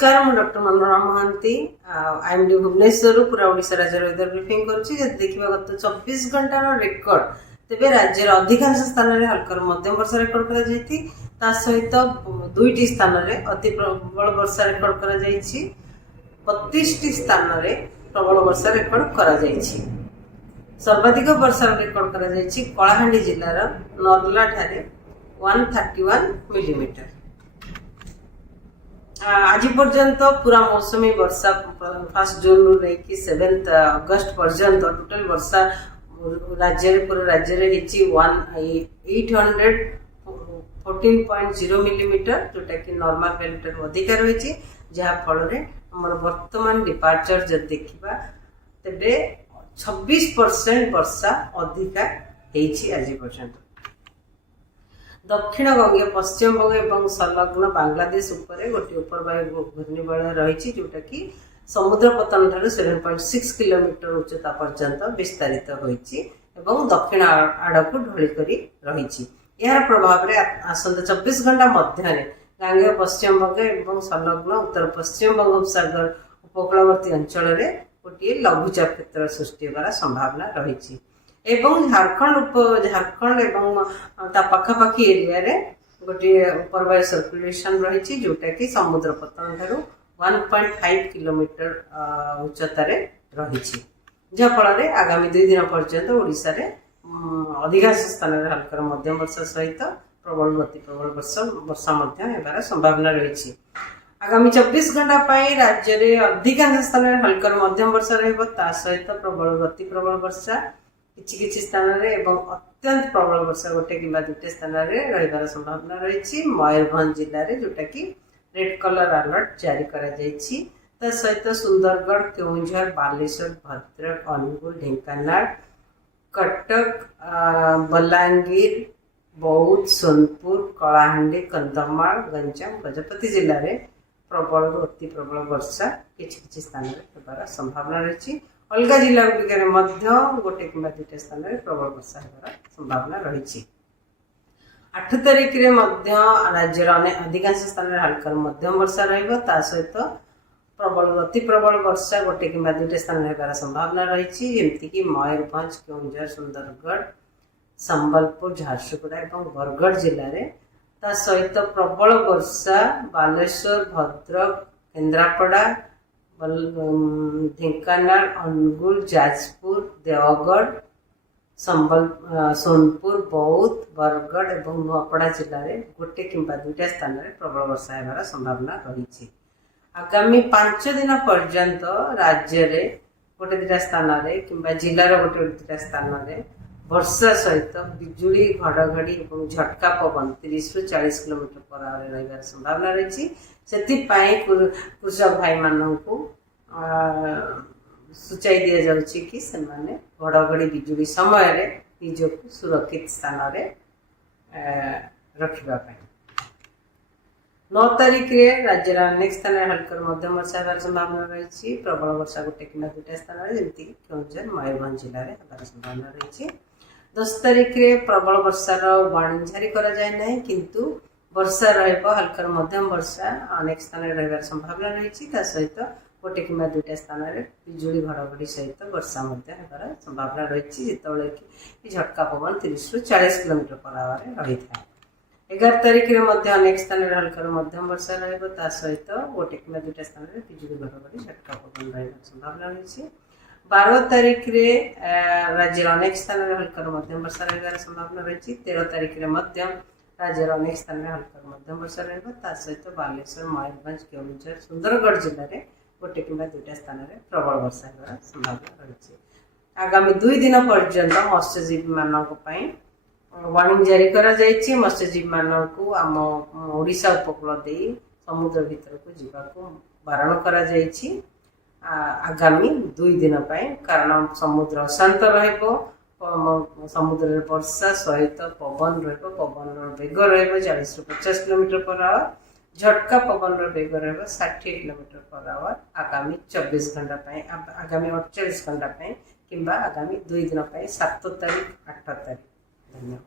नमस्कार, मैं doctor Manorama Mahanti IMD Bhubaneswar पूरा ओडिशा राज्य वेदर ब्रीफिंग करुच्ची। देखा गत 24 घंटार रेकर्ड तेज राज्य अधिकांश स्थान में हल्का मध्यम वर्षा रेकर्ड कर सहित 2टी स्थान में अति प्रबल वर्षा रेकर्ड कर 32टी स्थान में प्रबल वर्षा रेकर्ड कर सर्वाधिक वर्षा रेकर्ड कर कलाहांडी जिलार नर्ला ठारे 131 मिलीमीटर। आज पर्यंत पूरा मौसमी वर्षा 1 जून रु लेकिन 7 अगस्त पर्यंत टोटल वर्षा राज्य पूरा राज्य में 814.0 मिलीमीटर जोटा कि नॉर्मल वैल्यू अधिक रही जहाँफल वर्तमान डिपार्चर जब देखा तेरे 26% वर्षा अधिका आज पर्यंत। दक्षिण बंगे पश्चिम बंग और संलग्न बांग्लादेश उपरे गोटे उपरवायु घूर्णिबलय रही जोटा कि समुद्र पतन ठारू 7.6 किलोमीटर उच्चता पर्यंत विस्तारित होती दक्षिण आड़ को ढोलिक रही। यार प्रभाव में आसंता 24 घंटा मध्य गांगेय पश्चिम बंग और संलग्न उत्तर पश्चिम बंगोपसागर उपकूलवर्ती अंचल में गोटे लघुचाप क्षेत्र सृष्टि होगार संभावना रही एवं झारखंड एवं पाखापाखी एरिया रे गोटे उपरवायु सर्कुलेशन रही जोटा कि समुद्र पतन ठारू 1.5 किलोमीटर उच्चता रही जहाँफल आगामी 2 दिन पर्यंत ओडिशा रे अधिकांश स्थान में हल्का मध्यम वर्षा सहित प्रबल अति प्रबल वर्षा होबार संभावना रही। आगामी 24 घंटा राज्य में अधिकांश स्थान में हल्का मध्यम वर्षा रहित प्रबल अति प्रबल वर्षा किछि स्थान में अत्यंत प्रबल वर्षा गोटे कि 2टे स्थान में रही संभावना रही। मयूरभंज जिले में जोटा कि रेड कलर अलर्ट जारी कर सहित सुंदरगढ़ केउंझर बालेश्वर भद्रक अनुगुल ढेंकानाल कटक बलांगीर बौद्ध सोनपुर कलाहांडी कंधमाल गंजाम गजपति जिले में प्रबल अति प्रबल वर्षा किछि स्थान में होबार संभावना रही। अलग जिला गुड़िक गोटे कि 2टे स्थान में प्रबल वर्षा होबार संभावना रही। 8 तारिख में राज्य अधिकांश स्थान में हल्का मध्यम वर्षा सहित प्रबल अति प्रबल वर्षा गोटे कि 2टे स्थान में होबार संभावना रही जमीक मयूरभंज केउंझर सुंदरगढ़ संबलपुर झारसुगुड़ा और बरगढ़ जिले में सहित प्रबल वर्षा बालेश्वर भद्रक केन्द्रापड़ा ढेंकानाल अनुगुल जाजपुर देवगढ़ सोनपुर बौद्ध बरगढ़ और नुआपड़ा जिले में गोटे कि 2टा स्थान में प्रबल वर्षा होबार संभावना रही। आगामी 5 दिन पर्यंत राज्य में गोटे 2टा स्थान कि जिलार गोटे 2टा स्थान में वर्षा सहित बिजुली घड़घड़ी और झटका पवन 30 ରୁ 40 किलोमीटर पर आवर रही संभावना रही। कृषक भाई मानू सूचाई दि जाउछि कि सेमाने घड़घड़ी बिजुली समय निजक सुरक्षित स्थान में रखा। 9 तारिख में राज्य अनेक स्थान में हल्का मध्यम वर्षा होबार संभावना रही। प्रबल वर्षा गोटे कि 2टा स्थान में जमीक केउंझर मयूरभंज जिले में होबार संभावना रही। 10 तारिख में प्रबल वर्षार वार्निंग जारी करा जाए नहीं किंतु वर्षा हल्का मध्यम वर्षा अनेक स्थान में रही संभावना रही सहित गोटे कि 2टा स्थान में बिजुली घड़घड़ी सहित वर्षा होबार संभावना रही जितेबाला कि झटका पवन 30 ରୁ 40 किलोमीटर पर आवर रही था। 11 तारिख में अनेक स्थान में हल्का मध्यम वर्षा सहित गोटे कि 2टा स्थान में बिजुली घड़घड़ी झटका पवन रही संभावना रही। 12 तारिख में राज्य अनेक स्थान में हल्का मध्यम वर्षा रही संभावना रही। 13 तारिख में राज्य अनेक स्थान में हल्का मध्यम वर्षा रही सहित बालेश्वर मयूरभंज केउंझर सुंदरगढ़ जिले में गोटे कि 2टा स्थान में प्रबल वर्षा होबार संभावना रही। आगामी 2 दिन पर्यंत मत्स्यजीवी मानक वार्निंग जारी करा जायछि। मत्स्यजीवी मानक आम ओडिशा उपकूल दे समुद्र भीतर को जीवाको बारण करा जायछि आगामी 2 दिन कारण समुद्र अशांत समुद्र वर्षा सहित पवन पवन बेग 40 ରୁ 50 किलोमीटर पर आवर झटका पवन बेग 60 किलोमीटर पर आवर आगामी 24 घंटा आगामी 48 घंटा कि आगामी 2 दिन 7 तारिख 8 तारिख। धन्यवाद।